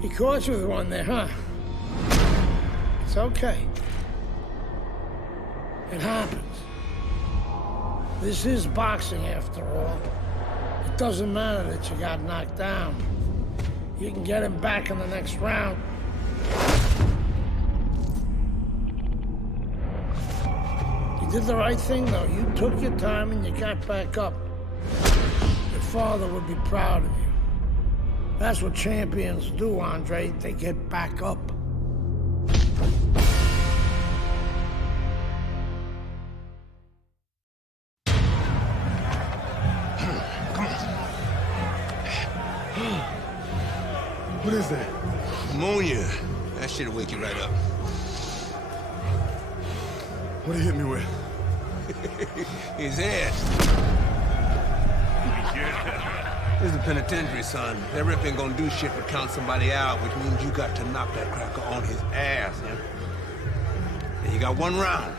He caught you with one there, huh? It's okay. It happens. This is boxing, after all. It doesn't matter that you got knocked down. You can get him back in the next round. You did the right thing, though. You took your time and you got back up. Your father would be proud of you. That's what champions do, Andre. They get back up. What is that? Ammonia. That shit'll wake you right up. What did he hit me with? His ass. This is the penitentiary, son. That rip ain't gonna do shit but count somebody out, which means you got to knock that cracker on his ass, yeah? Then you got one round.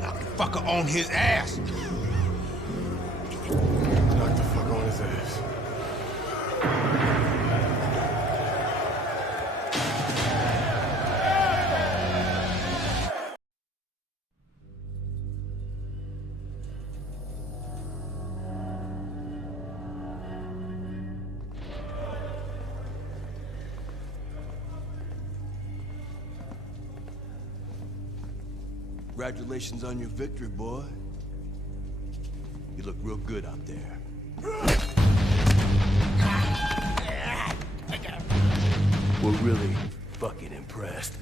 Knock the fucker on his ass. Knock the fuck on his ass. Congratulations on your victory, boy. You look real good out there. We're really fucking impressed.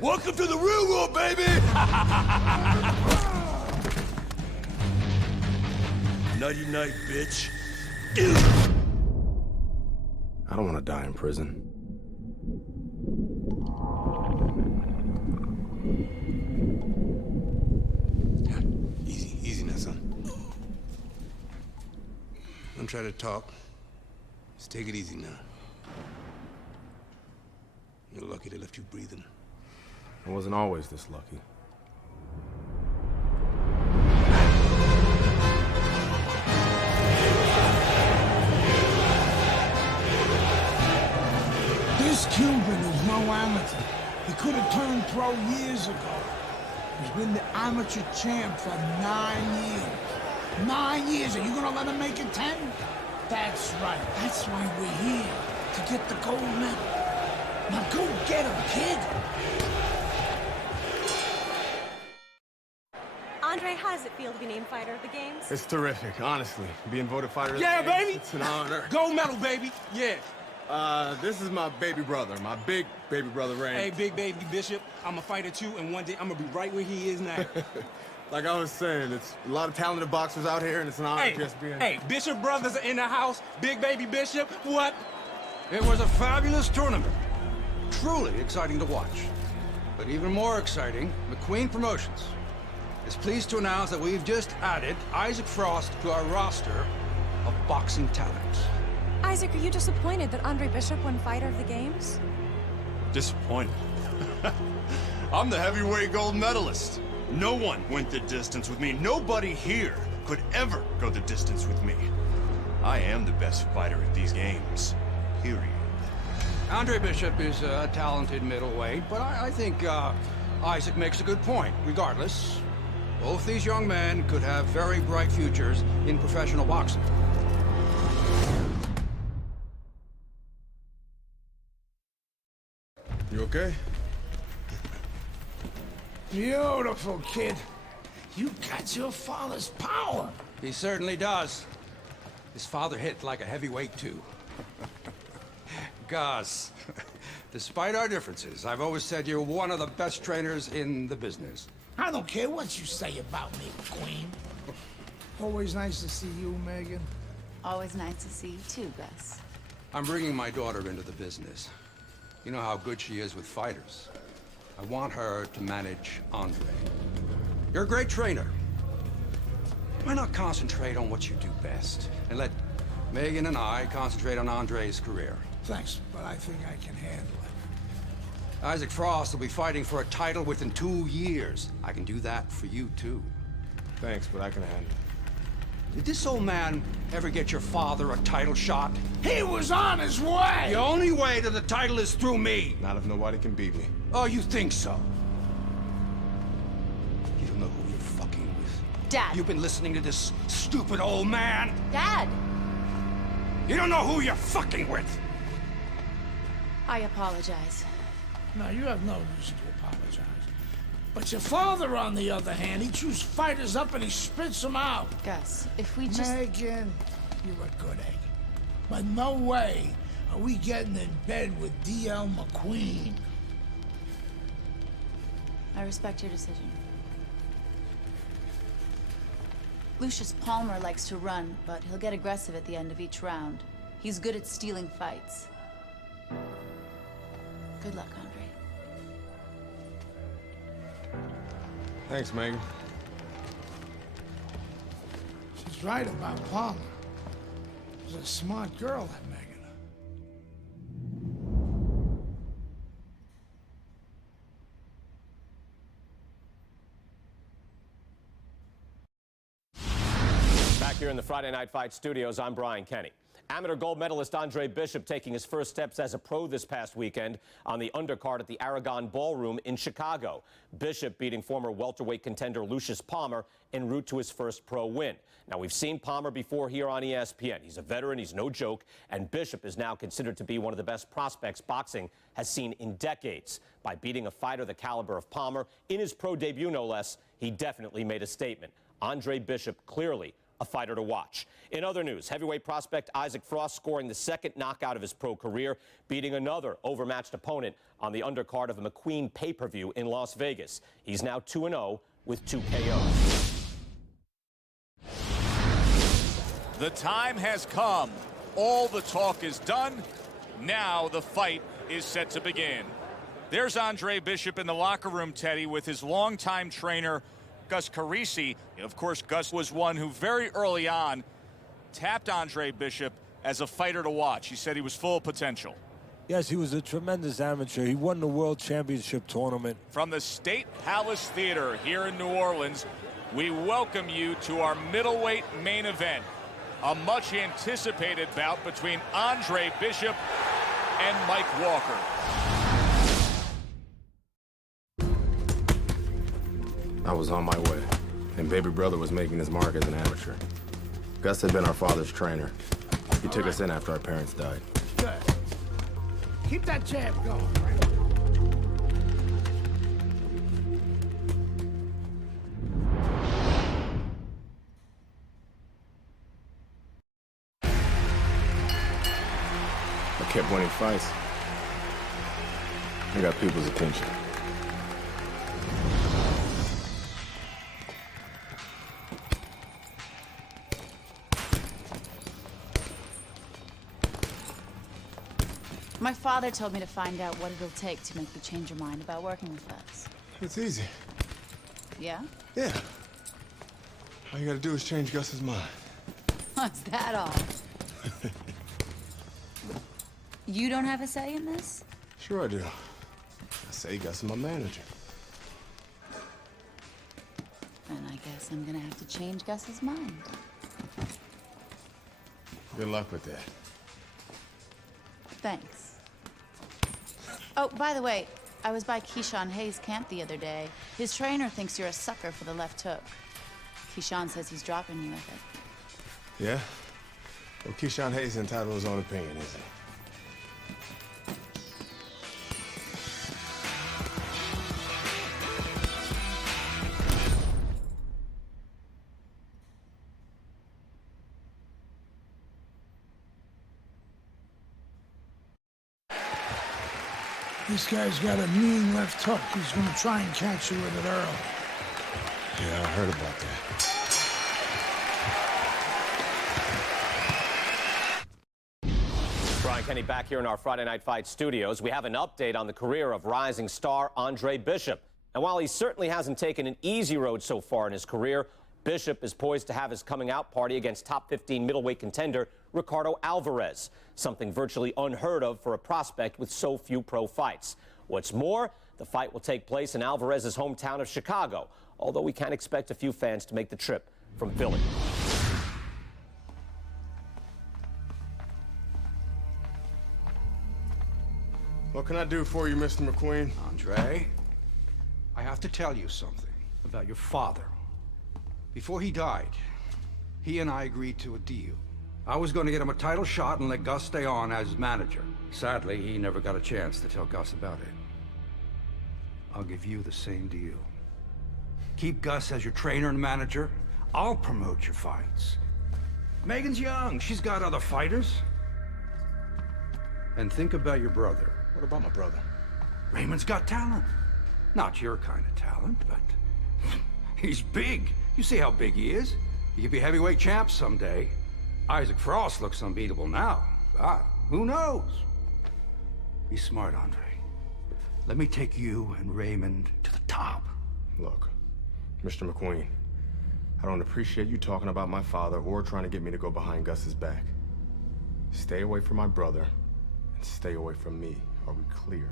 Welcome to the real world, baby! Nighty night, bitch. I don't want to die in prison. Easy now, son. Don't try to talk. Just take it easy now. You're lucky they left you breathing. I wasn't always this lucky. This Cuban is no amateur. He could have turned pro years ago. He's been the amateur champ for 9 years. 9 years, are you gonna let him make it 10? That's right, that's why we're here, to get the gold medal. Now go get him, kid! Andre, how does it feel to be named Fighter of the Games? It's terrific, honestly. Being voted fighter of the Yeah, Games, baby! It's an honor. Gold medal, baby! Yeah. This is my baby brother, my big baby brother, Ray. Hey, big baby Bishop, I'm a fighter too, and one day I'm gonna be right where he is now. Like I was saying, it's a lot of talented boxers out here, and it's an honor just being... Hey, Bishop brothers are in the house. Big baby Bishop, what? It was a fabulous tournament. Truly exciting to watch. But even more exciting, McQueen Promotions is pleased to announce that we've just added Isaac Frost to our roster of boxing talents. Isaac, are you disappointed that Andre Bishop won Fighter of the Games? Disappointed. I'm the heavyweight gold medalist. No one went the distance with me. Nobody here could ever go the distance with me. I am the best fighter at these games. Period. Andre Bishop is a talented middleweight, but I think Isaac makes a good point. Regardless, both these young men could have very bright futures in professional boxing. You okay? Beautiful, kid. You got your father's power. He certainly does. His father hit like a heavyweight, too. Gus, despite our differences, I've always said you're one of the best trainers in the business. I don't care what you say about me, Queen. Always nice to see you, Megan. Always nice to see you too, Gus. I'm bringing my daughter into the business. You know how good she is with fighters. I want her to manage Andre. You're a great trainer. Why not concentrate on what you do best and let Megan and I concentrate on Andre's career? Thanks, but I think I can handle it. Isaac Frost will be fighting for a title within 2 years. I can do that for you, too. Thanks, but I can handle it. Did this old man ever get your father a title shot? He was on his way! The only way to the title is through me. Not if nobody can beat me. Oh, you think so? You don't know who you're fucking with. Dad! You've been listening to this stupid old man. Dad! You don't know who you're fucking with. I apologize. No, you have no reason to apologize. But your father, on the other hand, he chews fighters up and he spits them out. Gus, if we just... Megan, you're a good egg. But no way are we getting in bed with D.L. McQueen. I respect your decision. Lucius Palmer likes to run, but he'll get aggressive at the end of each round. He's good at stealing fights. Good luck, Andre. Thanks, Megan. She's right about Palmer. She's a smart girl, that Megan. Back here in the Friday Night Fight studios, I'm Brian Kenny. Amateur gold medalist Andre Bishop taking his first steps as a pro this past weekend on the undercard at the Aragon Ballroom in Chicago. Bishop beating former welterweight contender Lucius Palmer en route to his first pro win. Now, we've seen Palmer before here on ESPN. He's a veteran, he's no joke, and Bishop is now considered to be one of the best prospects boxing has seen in decades. By beating a fighter the caliber of Palmer in his pro debut, no less, he definitely made a statement. Andre Bishop clearly a fighter to watch. In other news, heavyweight prospect Isaac Frost scoring the second knockout of his pro career, beating another overmatched opponent on the undercard of a McQueen pay-per-view in Las Vegas. He's now 2-0 with 2 KOs. The time has come. All the talk is done. Now the fight is set to begin. There's Andre Bishop in the locker room, Teddy, with his longtime trainer, Gus Carisi. Of course, Gus was one who very early on tapped Andre Bishop as a fighter to watch. He said he was full of potential. Yes, he was a tremendous amateur. He won the World Championship tournament. From the State Palace Theater here in New Orleans, we welcome you to our middleweight main event. A much anticipated bout between Andre Bishop and Mike Walker. I was on my way, and baby brother was making his mark as an amateur. Gus had been our father's trainer. He took us in after our parents died. Good. Keep that jab going. I kept winning fights. I got people's attention. My father told me to find out what it'll take to make you change your mind about working with us. It's easy. Yeah? Yeah. All you gotta do is change Gus's mind. What's that all? You don't have a say in this? Sure I do. I say Gus is my manager. Then I guess I'm gonna have to change Gus's mind. Good luck with that. Thanks. Oh, by the way, I was by Keyshawn Hayes' camp the other day. His trainer thinks you're a sucker for the left hook. Keyshawn says he's dropping you with it. Yeah? Well, Keyshawn Hayes is entitled to his own opinion, isn't he? This guy's got a mean left hook. He's gonna try and catch you with it early. Yeah, I heard about that. Brian Kenny back here in our Friday Night Fight studios. We have an update on the career of rising star Andre Bishop. And while he certainly hasn't taken an easy road so far in his career, Bishop is poised to have his coming out party against top 15 middleweight contender Ricardo Alvarez, something virtually unheard of for a prospect with so few pro fights. What's more, the fight will take place in Alvarez's hometown of Chicago, although we can expect a few fans to make the trip from Philly. What can I do for you, Mr. McQueen? Andre, I have to tell you something about your father. Before he died, he and I agreed to a deal. I was going to get him a title shot and let Gus stay on as manager. Sadly, he never got a chance to tell Gus about it. I'll give you the same deal. Keep Gus as your trainer and manager. I'll promote your fights. Megan's young. She's got other fighters. And think about your brother. What about my brother? Raymond's got talent. Not your kind of talent, but he's big. You see how big he is? He could be heavyweight champ someday. Isaac Frost looks unbeatable now. God, who knows? Be smart, Andre. Let me take you and Raymond to the top. Look, Mr. McQueen, I don't appreciate you talking about my father or trying to get me to go behind Gus's back. Stay away from my brother and stay away from me. Are we clear?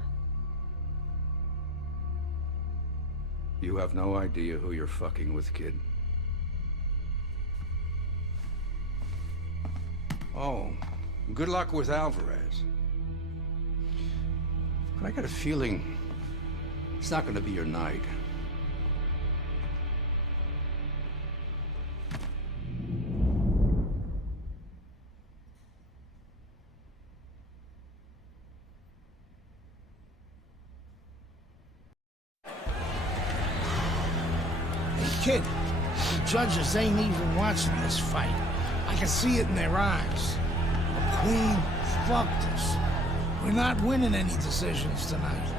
You have no idea who you're fucking with, kid. Oh, good luck with Alvarez. But I got a feeling it's not gonna be your night. Kid, the judges ain't even watching this fight. I can see it in their eyes. McQueen fucked us. We're not winning any decisions tonight.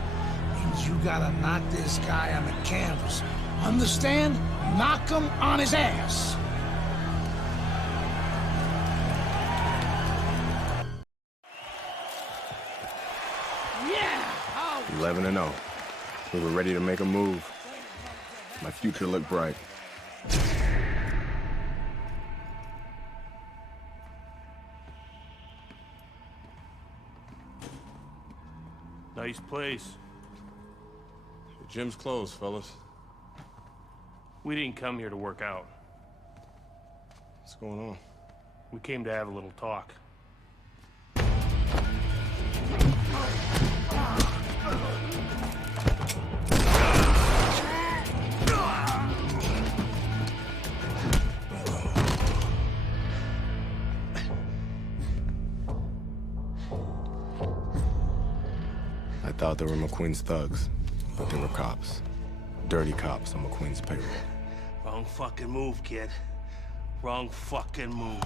Means you gotta knock this guy on the canvas. Understand? Knock him on his ass. Yeah! 11-0. We were ready to make a move. My future looked bright. Nice place. The gym's closed, fellas. We didn't come here to work out. What's going on? We came to have a little talk. I thought they were McQueen's thugs, but they were cops. Dirty cops on McQueen's payroll. Wrong fucking move, kid. Wrong fucking move.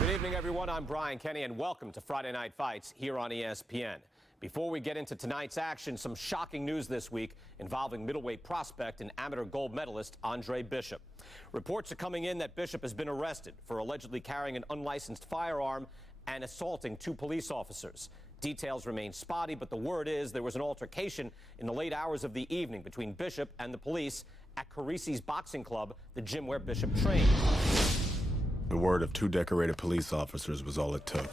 Good evening, everyone. I'm Brian Kenny, and welcome to Friday Night Fights here on ESPN. Before we get into tonight's action, some shocking news this week involving middleweight prospect and amateur gold medalist Andre Bishop. Reports are coming in that Bishop has been arrested for allegedly carrying an unlicensed firearm and assaulting 2 police officers. Details remain spotty, but the word is there was an altercation in the late hours of the evening between Bishop and the police at Carisi's Boxing Club, the gym where Bishop trained. The word of 2 decorated police officers was all it took.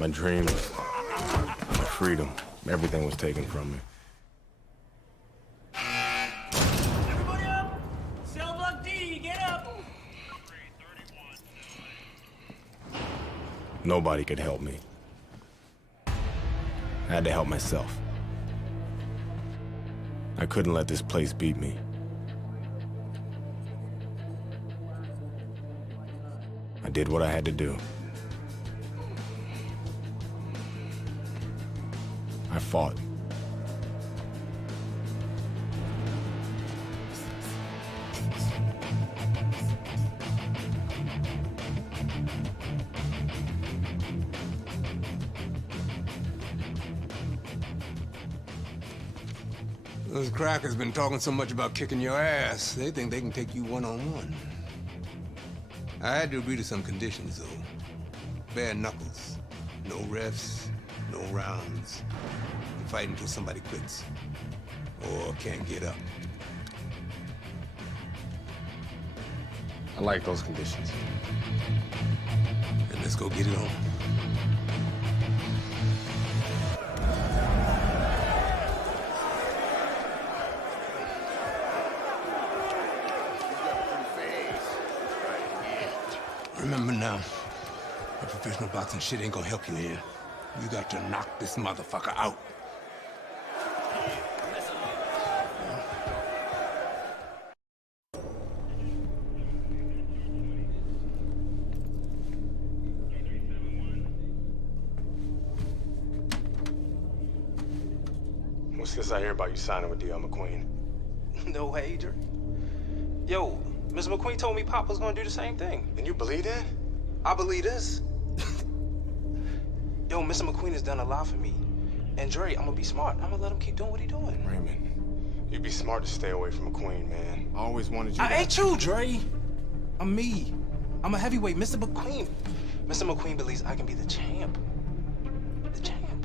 My dreams, my freedom, everything was taken from me. Everybody up! Cell block D, get up! Nobody could help me. I had to help myself. I couldn't let this place beat me. I did what I had to do. I fought. Those crackers been talking so much about kicking your ass, they think they can take you one-on-one. I had to agree to some conditions, though. Bare knuckles. No refs, no rounds. You fight until somebody quits. Or can't get up. I like those conditions. And let's go get it on. professional boxing shit ain't gonna help you here. You got to knock this motherfucker out. What's this I hear about you signing with D.L. McQueen? No way, Dre. Yo, Mr. McQueen told me Pop was gonna do the same thing. And you believe that? I believe this. Yo, Mr. McQueen has done a lot for me. And Dre, I'm gonna be smart. I'm gonna let him keep doing what he's doing. Raymond, you'd be smart to stay away from McQueen, man. I always wanted you I to... ain't you, Dre. I'm me. I'm a heavyweight, Mr. McQueen. Mr. McQueen believes I can be the champ. The champ.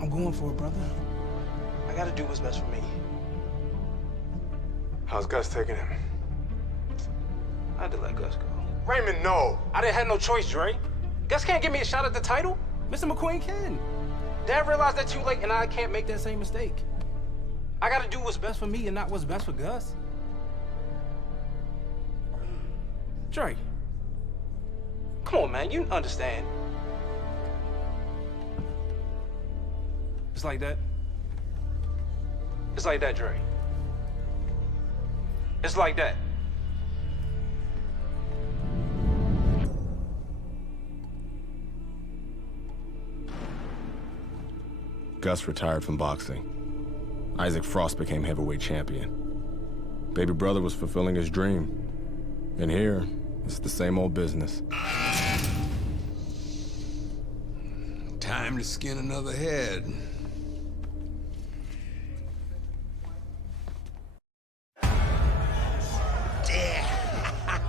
I'm going for it, brother. I gotta do what's best for me. How's Gus taking him? I had to let Gus go. Raymond, no! I didn't have no choice, Dre. Gus can't give me a shot at the title. Mr. McQueen can. Dad realized that too late, and I can't make that same mistake. I gotta do what's best for me and not what's best for Gus. Dre. Come on, man, you understand. It's like that. It's like that, Dre. It's like that. Gus retired from boxing. Isaac Frost became heavyweight champion. Baby brother was fulfilling his dream. And here, it's the same old business. Time to skin another head.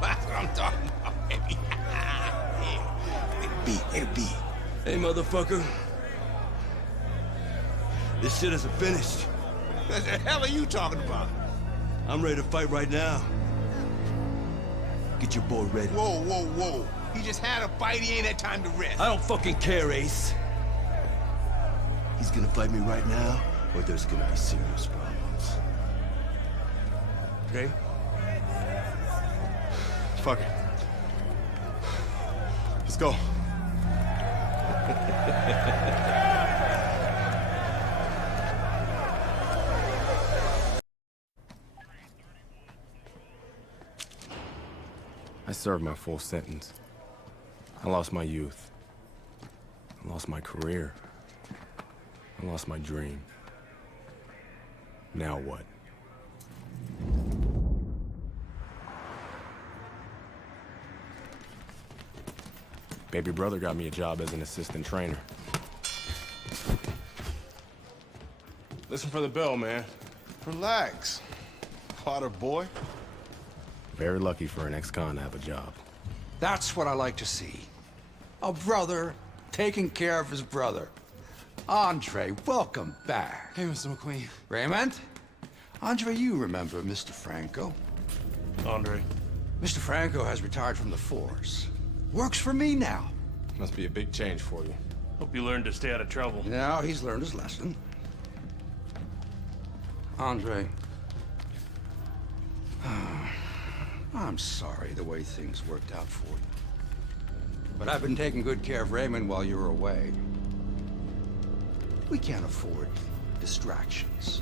That's what I'm talking about, baby. Yeah. It'll be. Hey, motherfucker. This shit isn't finished. What the hell are you talking about? I'm ready to fight right now. Get your boy ready. Whoa, whoa, whoa. He just had a fight. He ain't had time to rest. I don't fucking care, Ace. He's gonna fight me right now, or there's gonna be serious problems. Okay? Fuck it. Let's go. I served my full sentence. I lost my youth. I lost my career. I lost my dream. Now what? Baby brother got me a job as an assistant trainer. Listen for the bell, man. Relax, Potter boy. Very lucky for an ex-con to have a job. That's what I like to see. A brother taking care of his brother. Andre, welcome back. Hey, Mr. McQueen. Raymond? Andre, you remember Mr. Franco. Andre. Mr. Franco has retired from the force. Works for me now. Must be a big change for you. Hope you learned to stay out of trouble. Now he's learned his lesson. Andre. I'm sorry the way things worked out for you. But I've been taking good care of Raymond while you were away. We can't afford distractions.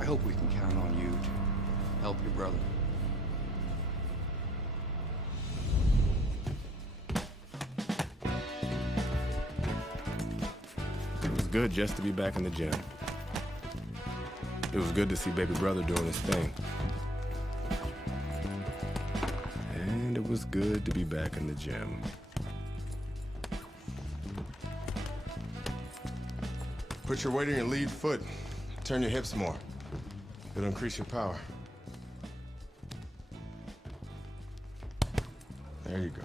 I hope we can count on you to help your brother. It was good just to be back in the gym. It was good to see baby brother doing his thing. And it was good to be back in the gym. Put your weight on your lead foot. Turn your hips more. It'll increase your power. There you go.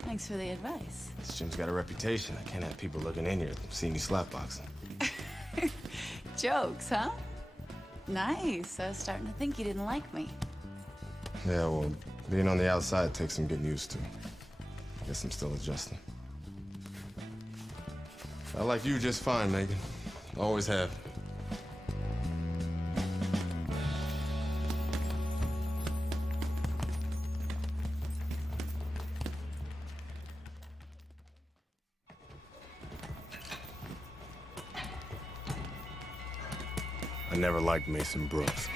Thanks for the advice. This gym's got a reputation. I can't have people looking in here seeing me slapboxing. Jokes, huh? Nice. I was starting to think you didn't like me. Yeah, well, being on the outside takes some getting used to. Guess I'm still adjusting. I like you just fine, Megan. Always have. I never liked Mason Brooks.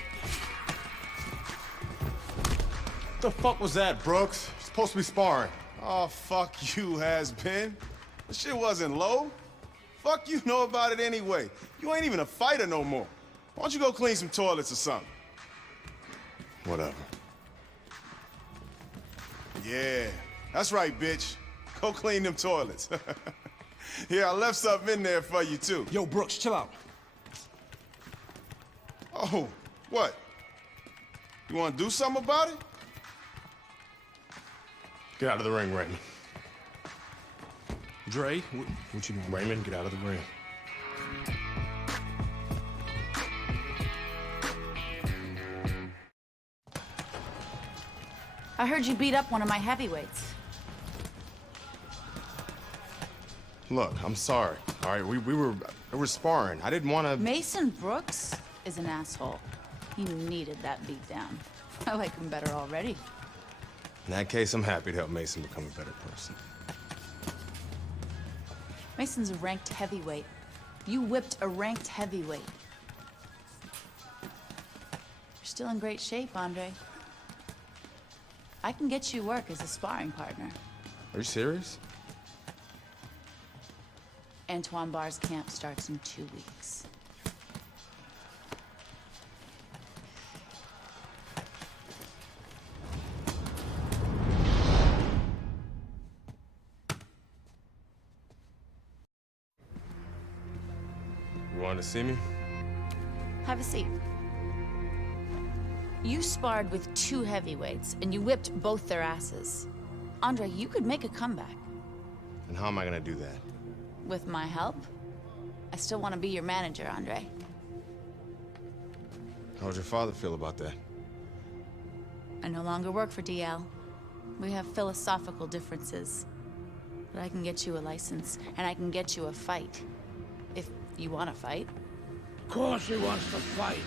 What the fuck was that, Brooks? You're supposed to be sparring. Oh, fuck you, has-been. This shit wasn't low. Fuck you know about it anyway. You ain't even a fighter no more. Why don't you go clean some toilets or something? Whatever. Yeah, that's right, bitch. Go clean them toilets. Yeah, I left something in there for you, too. Yo, Brooks, chill out. Oh, what? You want to do something about it? Get out of the ring, Raymond. Dre, what you doing? Raymond, get out of the ring. I heard you beat up one of my heavyweights. Look, I'm sorry. All right, we were sparring. I didn't want to. Mason Brooks is an asshole. He needed that beatdown. I like him better already. In that case, I'm happy to help Mason become a better person. Mason's a ranked heavyweight. You whipped a ranked heavyweight. You're still in great shape, Andre. I can get you work as a sparring partner. Are you serious? Antoine Barr's camp starts in 2 weeks. You wanted to see me? Have a seat. You sparred with 2 heavyweights, and you whipped both their asses. Andre, you could make a comeback. And how am I gonna do that? With my help? I still want to be your manager, Andre. How would your father feel about that? I no longer work for DL. We have philosophical differences. But I can get you a license, and I can get you a fight. If you want to fight. Of course he wants to fight.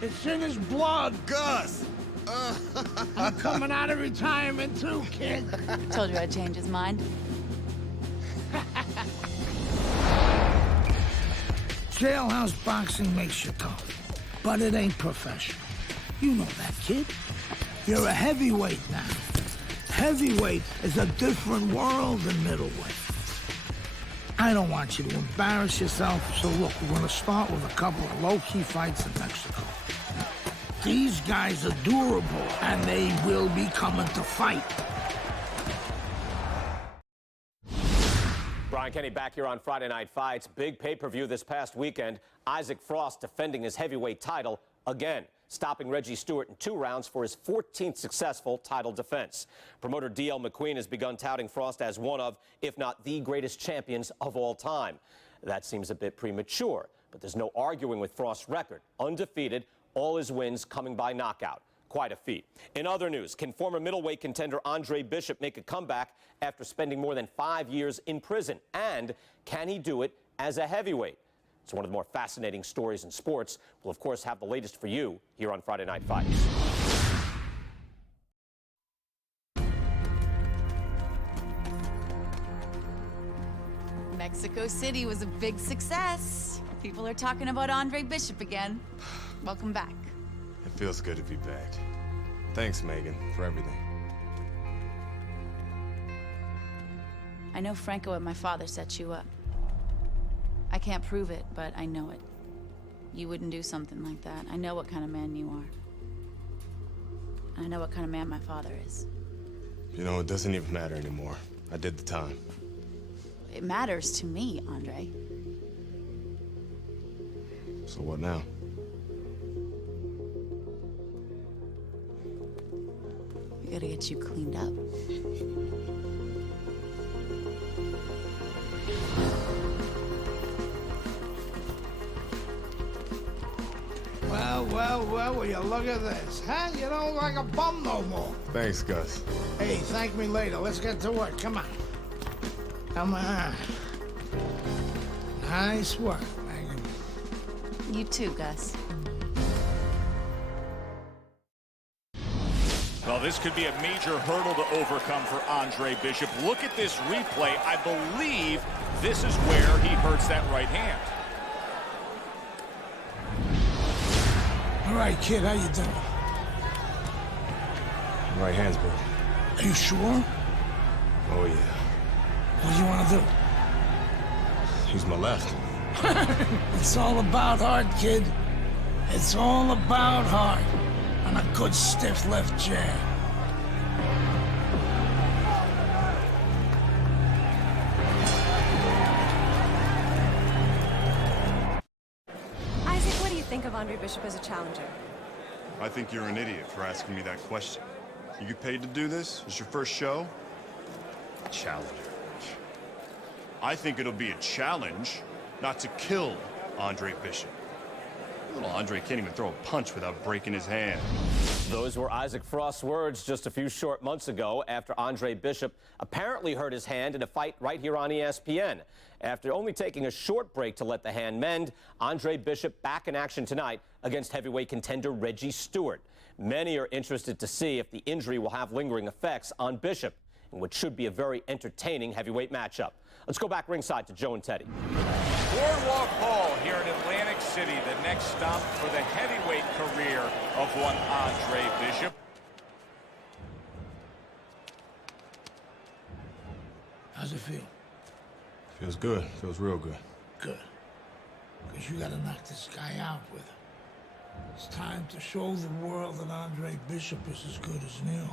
It's in his blood. Gus! I'm coming out of retirement too, kid. Told you I'd change his mind. Jailhouse boxing makes you tough, but it ain't professional. You know that, kid. You're a heavyweight now. Heavyweight is a different world than middleweight. I don't want you to embarrass yourself, so look, we're gonna start with a couple of low-key fights in Mexico. These guys are durable, and they will be coming to fight. Brian Kenny back here on Friday Night Fights. Big pay-per-view this past weekend. Isaac Frost defending his heavyweight title again, stopping Reggie Stewart in 2 rounds for his 14th successful title defense. Promoter D.L. McQueen has begun touting Frost as one of, if not the greatest champions of all time. That seems a bit premature, but there's no arguing with Frost's record. Undefeated, all his wins coming by knockout. Quite a feat. In other news, can former middleweight contender Andre Bishop make a comeback after spending more than 5 years in prison? And can he do it as a heavyweight? It's one of the more fascinating stories in sports. We'll, of course, have the latest for you here on Friday Night Fights. Mexico City was a big success. People are talking about Andre Bishop again. Welcome back. It feels good to be back. Thanks, Megan, for everything. I know Franco and my father set you up. I can't prove it, but I know it. You wouldn't do something like that. I know what kind of man you are. And I know what kind of man my father is. You know, it doesn't even matter anymore. I did the time. It matters to me, Andre. So what now? We gotta get you cleaned up. Well, will you look at this, huh? You don't look like a bum no more. Thanks, Gus. Hey, thank me later. Let's get to work. Come on. Come on. Nice work, Megan. You too, Gus. Well, this could be a major hurdle to overcome for Andre Bishop. Look at this replay. I believe this is where he hurts that right hand. right, kid, how you doing? Right hand's broke. Are you sure? Oh, yeah. What do you want to do? Use my left. It's all about heart, kid. It's all about heart. And a good stiff left jab. Isaac, what do you think of Andre Bishop as a challenger? I think you're an idiot for asking me that question. You get paid to do this? It's your first show? Challenger. I think it'll be a challenge not to kill Andre Bishop. Little Andre can't even throw a punch without breaking his hand. Those were Isaac Frost's words just a few short months ago after Andre Bishop apparently hurt his hand in a fight right here on ESPN. After only taking a short break to let the hand mend, Andre Bishop back in action tonight against heavyweight contender Reggie Stewart. Many are interested to see if the injury will have lingering effects on Bishop in what should be a very entertaining heavyweight matchup. Let's go back ringside to Joe and Teddy. Boardwalk Hall here in Atlantic City, the next stop for the heavyweight career of one Andre Bishop. How's it feel? Feels good. Feels real good. Good. Because you gotta knock this guy out with him. It's time to show the world that Andre Bishop is as good as new.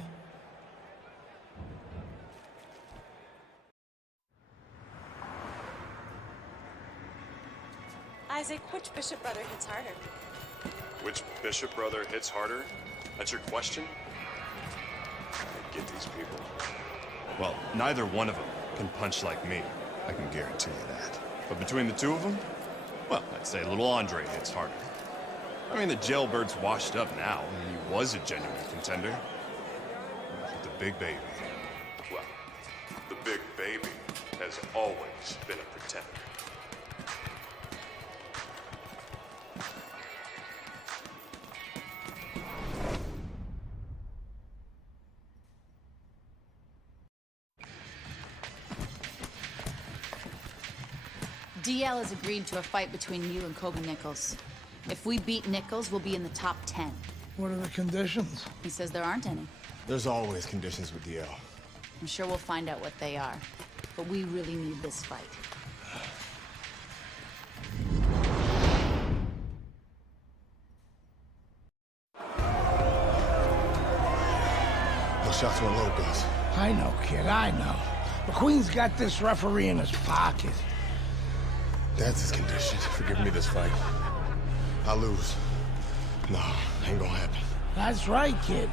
Isaac, which Bishop brother hits harder? Which Bishop brother hits harder? That's your question? I get these people. Well, neither one of them can punch like me. I can guarantee you that. But between the two of them, well, I'd say little Andre hits harder. I mean, the jailbird's washed up now. I mean, he was a genuine contender. But the big baby, well, the big baby has always been a pretender. DL has agreed to a fight between you and Kobe Nichols. If we beat Nichols, we'll be in the top 10. What are the conditions? He says there aren't any. There's always conditions with DL. I'm sure we'll find out what they are. But we really need this fight. No shots were low, Gus. I know, kid, I know. McQueen's got this referee in his pocket. That's his condition for giving me this fight. I lose. No, ain't gonna happen. That's right, kid.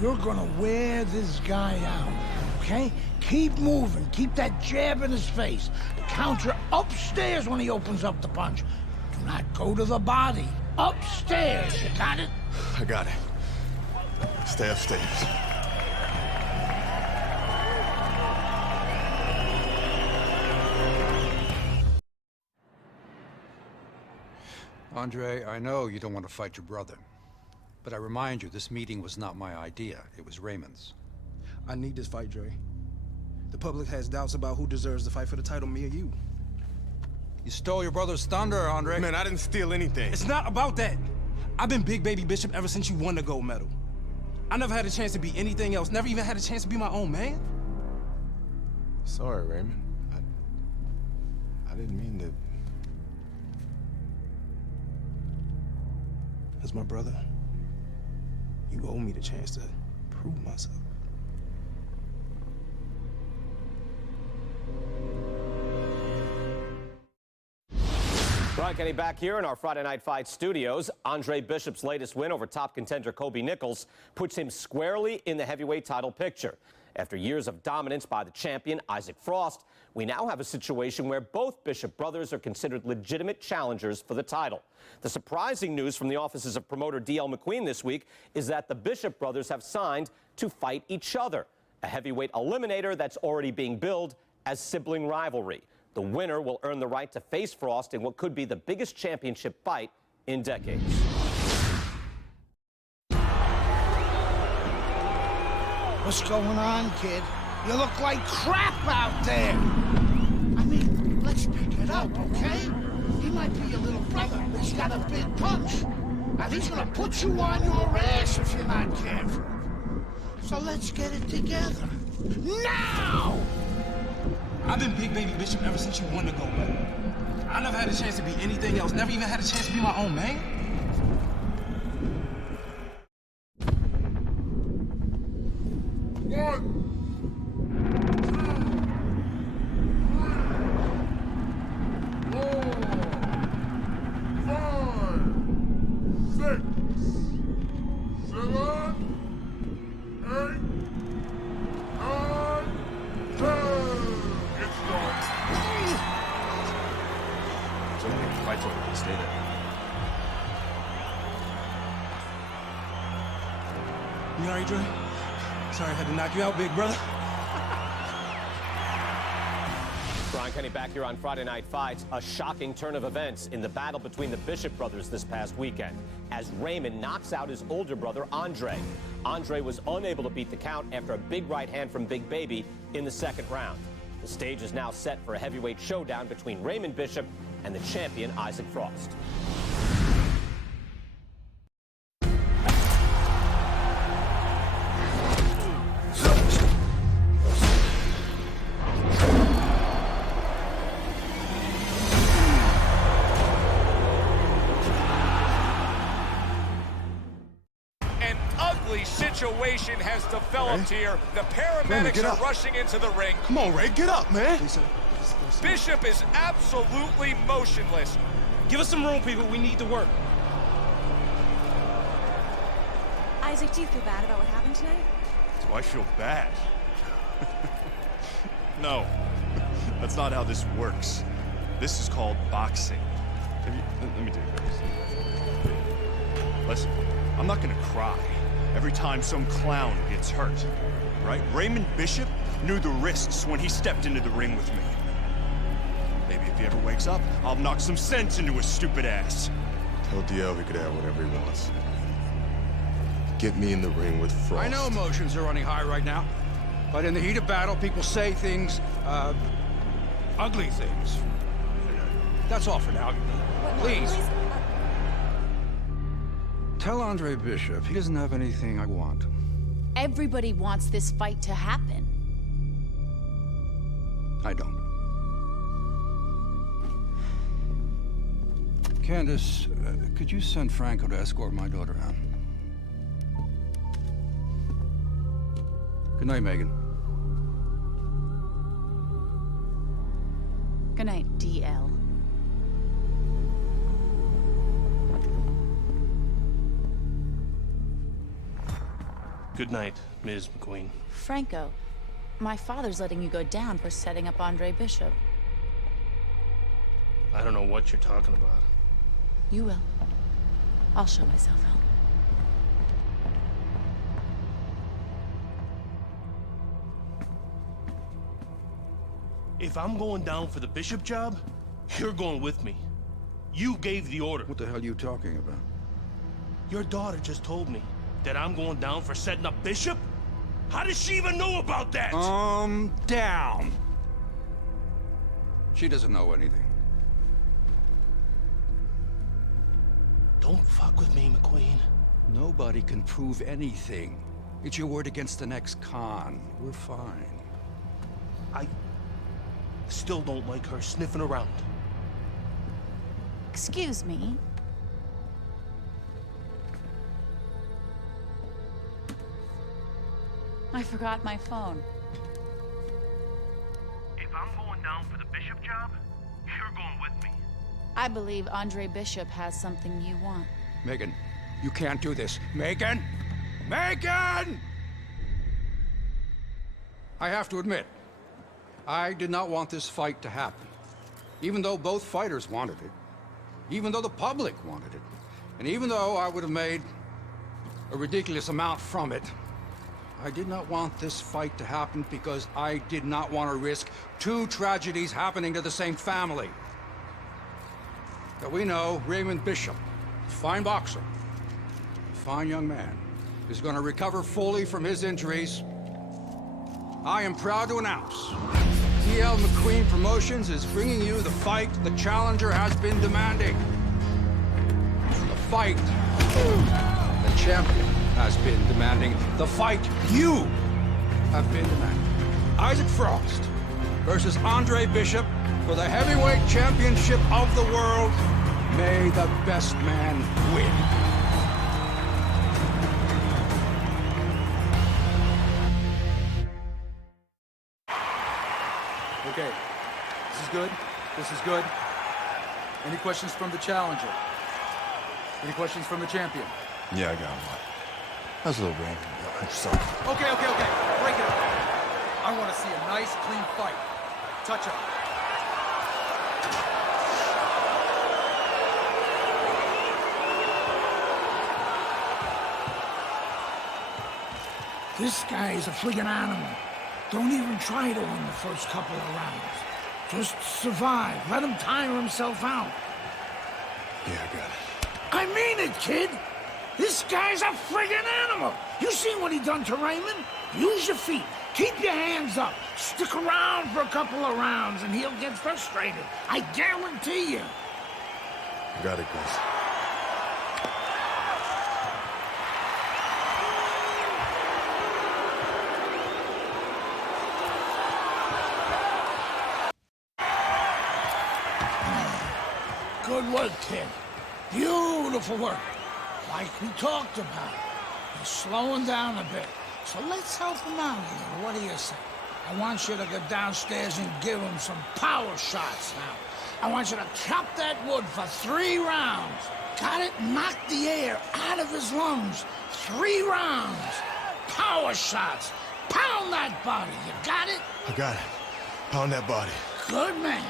You're gonna wear this guy out, okay? Keep moving. Keep that jab in his face. Counter upstairs when he opens up the punch. Do not go to the body. Upstairs, you got it? I got it. Stay upstairs. Andre, I know you don't want to fight your brother. But I remind you, this meeting was not my idea. It was Raymond's. I need this fight, Dre. The public has doubts about who deserves the fight for the title, me or you. You stole your brother's thunder, Andre. Man, I didn't steal anything. It's not about that. I've been Big Baby Bishop ever since you won the gold medal. I never had a chance to be anything else. Never even had a chance to be my own man. Sorry, Raymond. I didn't mean to... As my brother, you owe me the chance to prove myself. Brian Kenny back here in our Friday Night Fight studios. Andre Bishop's latest win over top contender Kobe Nichols puts him squarely in the heavyweight title picture. After years of dominance by the champion, Isaac Frost, we now have a situation where both Bishop brothers are considered legitimate challengers for the title. The surprising news from the offices of promoter D.L. McQueen this week is that the Bishop brothers have signed to fight each other, a heavyweight eliminator that's already being billed as sibling rivalry. The winner will earn the right to face Frost in what could be the biggest championship fight in decades. What's going on, kid? You look like crap out there. I mean, let's pick it up, okay? He might be your little brother, but he's got a big punch. And he's gonna put you on your ass if you're not careful. So let's get it together. Now! I've been Big Baby Bishop ever since you won the gold medal. I never had a chance to be anything else. Never even had a chance to be my own man. Stay there. You alright, Dre? Sorry I had to knock you out, big brother. Brian Kenny back here on Friday Night Fights. A shocking turn of events in the battle between the Bishop brothers this past weekend as Raymond knocks out his older brother, Andre. Andre was unable to beat the count after a big right hand from Big Baby in the second round. The stage is now set for a heavyweight showdown between Raymond Bishop and the champion, Isaac Frost. An ugly situation has developed here. The paramedics are rushing into the ring. Come on, Ray, get up, man. Bishop is absolutely motionless. Give us some room, people. We need to work. Isaac, do you feel bad about what happened tonight? Do I feel bad? No, that's not how this works. This is called boxing. Let me do this. Listen, I'm not gonna cry every time some clown gets hurt, right? Raymond Bishop knew the risks when he stepped into the ring with me. Maybe if he ever wakes up, I'll knock some sense into his stupid ass. Tell DL he could have whatever he wants. Get me in the ring with Frost. I know emotions are running high right now, but in the heat of battle, people say things, ugly things. That's all for now. Please. Tell Andre Bishop he doesn't have anything I want. Everybody wants this fight to happen. I don't. Candace, could you send Franco to escort my daughter out? Good night, Megan. Good night, DL. Good night, Ms. McQueen. Franco, my father's letting you go down for setting up Andre Bishop. I don't know what you're talking about. You will. I'll show myself out. If I'm going down for the Bishop job, you're going with me. You gave the order. What the hell are you talking about? Your daughter just told me that I'm going down for setting up Bishop? How does she even know about that? Down. She doesn't know anything. Don't fuck with me, McQueen. Nobody can prove anything. It's your word against the next con. We're fine. I still don't like her sniffing around. Excuse me. I forgot my phone. If I'm going down for the Bishop job, you're going with me. I believe Andre Bishop has something you want. Megan, you can't do this. Megan! Megan! I have to admit, I did not want this fight to happen. Even though both fighters wanted it. Even though the public wanted it. And even though I would have made a ridiculous amount from it, I did not want this fight to happen because I did not want to risk two tragedies happening to the same family. That we know Raymond Bishop, fine boxer, fine young man, is going to recover fully from his injuries. I am proud to announce DL McQueen Promotions is bringing you the fight the challenger has been demanding. The fight The champion has been demanding the fight you have been demanding. Isaac Frost versus Andre Bishop for the heavyweight championship of the world. May the best man win. Okay, this is good. This is good. Any questions from the challenger? Any questions from the champion? Yeah, I got one. That's a little random. I'm sorry. Okay. Break it up. I want to see a nice, clean fight. Touch up. This guy is a friggin' animal. Don't even try to win the first couple of rounds. Just survive. Let him tire himself out. Yeah, I got it. I mean it, kid. This guy's a friggin' animal. You seen what he done to Raymond? Use your feet. Keep your hands up. Stick around for a couple of rounds and he'll get frustrated. I guarantee you. Got it, Gus. Good work, kid. Beautiful work. Like we talked about. He's slowing down a bit. So let's help him out a little. What do you say? I want you to go downstairs and give him some power shots now. I want you to chop that wood for 3 rounds. Got it? Knock the air out of his lungs. 3 rounds. Power shots. Pound that body. You got it? I got it. Pound that body. Good man.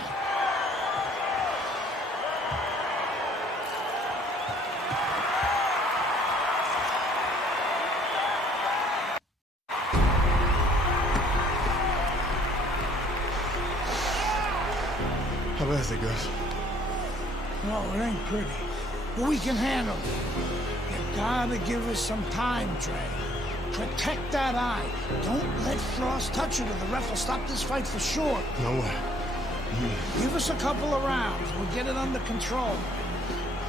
How bad is it, Gus? No, it ain't pretty. But we can handle it. You gotta give us some time, Dre. Protect that eye. Don't let Frost touch it or the ref will stop this fight for sure. No way. Give us a couple of rounds. We'll get it under control.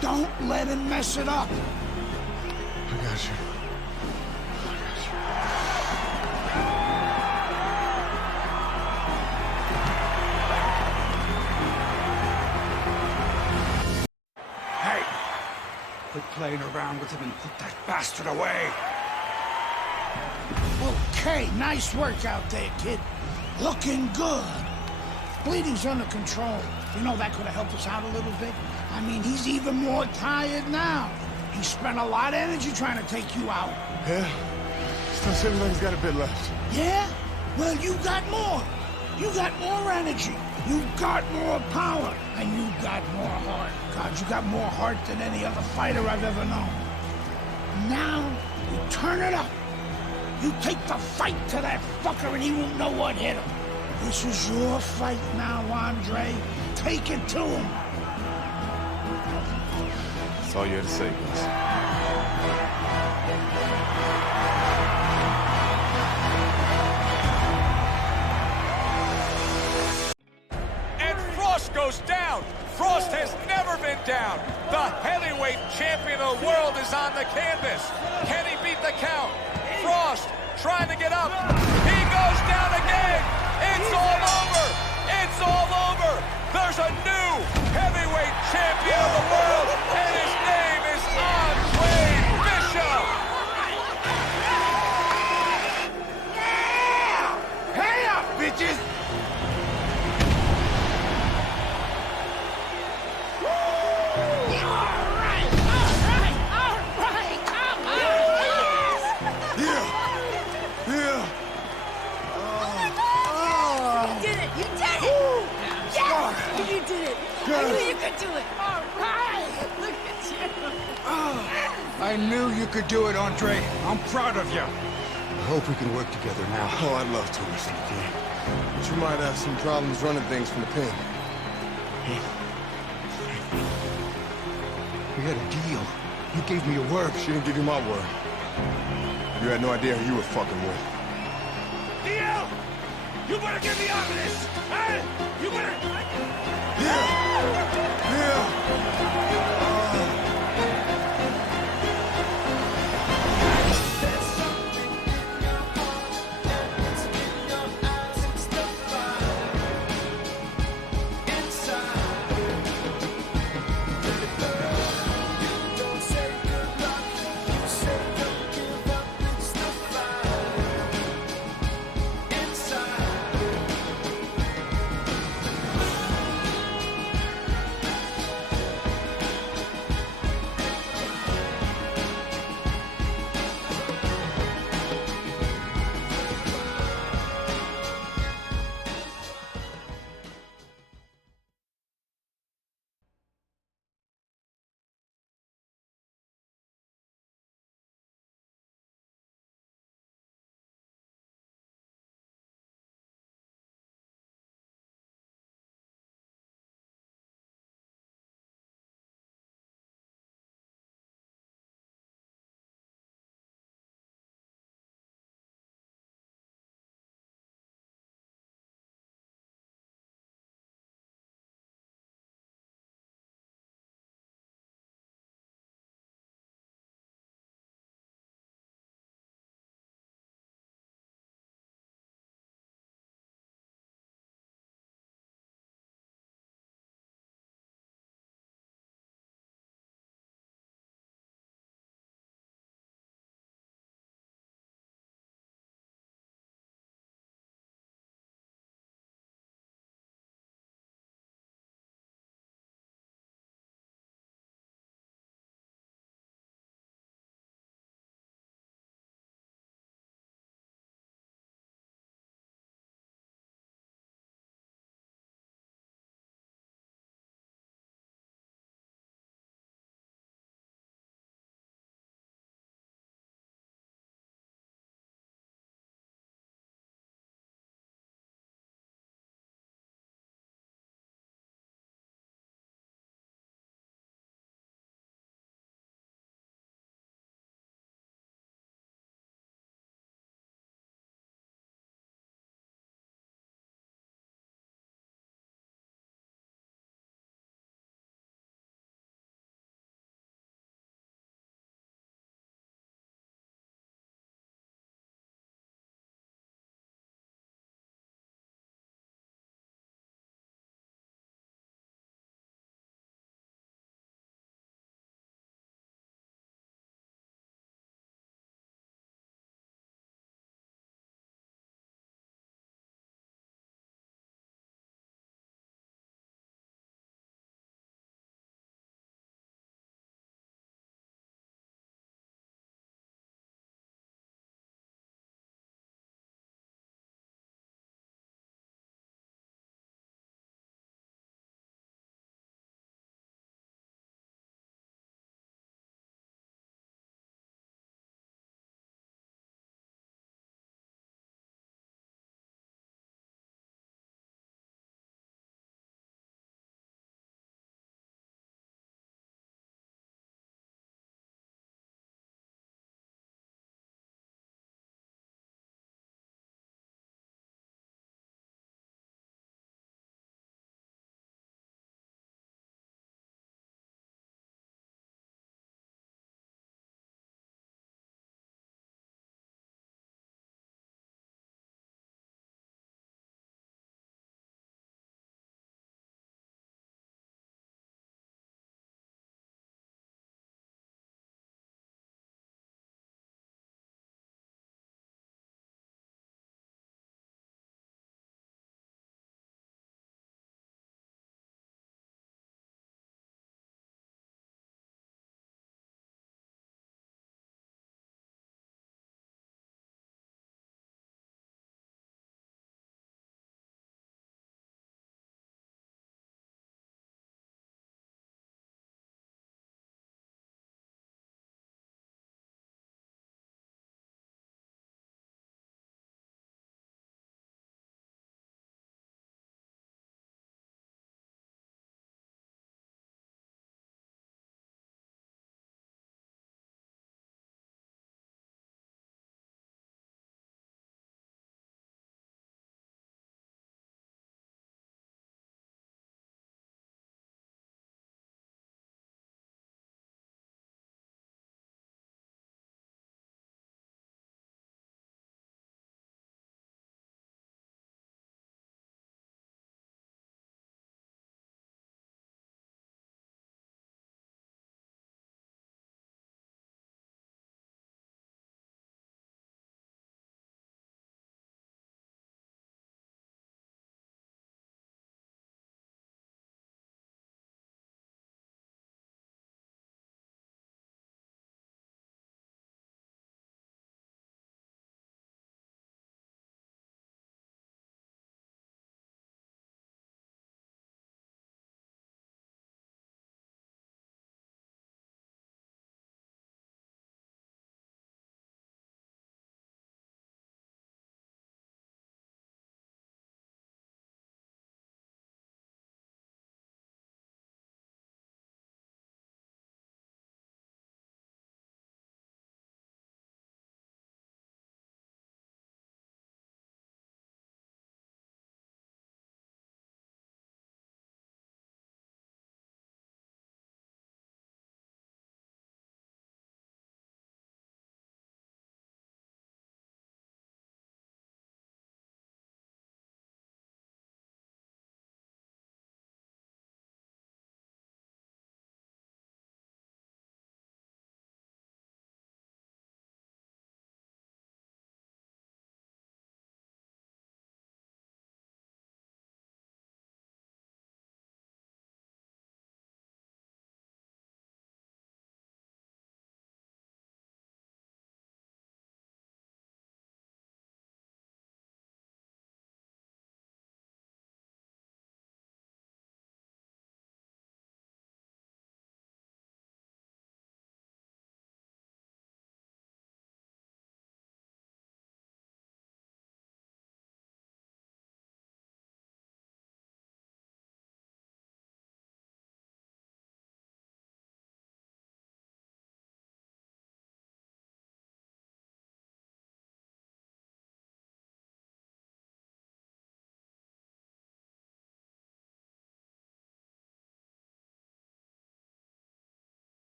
Don't let him mess it up. I got you. Quit playing around with him and put that bastard away. Okay, nice work out there, kid. Looking good. Bleeding's under control. You know, that could have helped us out a little bit. I mean, he's even more tired now. He spent a lot of energy trying to take you out. Yeah? Still seems like he's got a bit left. Yeah? Well, you got more. You got more energy. You got more power. And you got more heart. God, you got more heart than any other fighter I've ever known. Now, you turn it up. You take the fight to that fucker and he won't know what hit him. This is your fight now, Andre. Take it to him. That's all you had to say, Gus. And Frost goes down. Frost has never been down. The heavyweight champion of the world is on the canvas. Can he beat the count? Frost trying to get up. He goes down again. It's all over. It's all over. There's a new heavyweight champion of the world, and his name is Andre Bishop. Yeah! Hey up, bitches! I knew you could do it. All right. Look at you. I knew you could do it, Andre. I'm proud of you. I hope we can work together now. Oh, I'd love to, Mr. McKay. But you might have some problems running things from the pen. We had a deal. You gave me your word. She didn't give you my word. You had no idea who you were fucking with. Deal! You better get me out of this! Hey! You better... Yeah!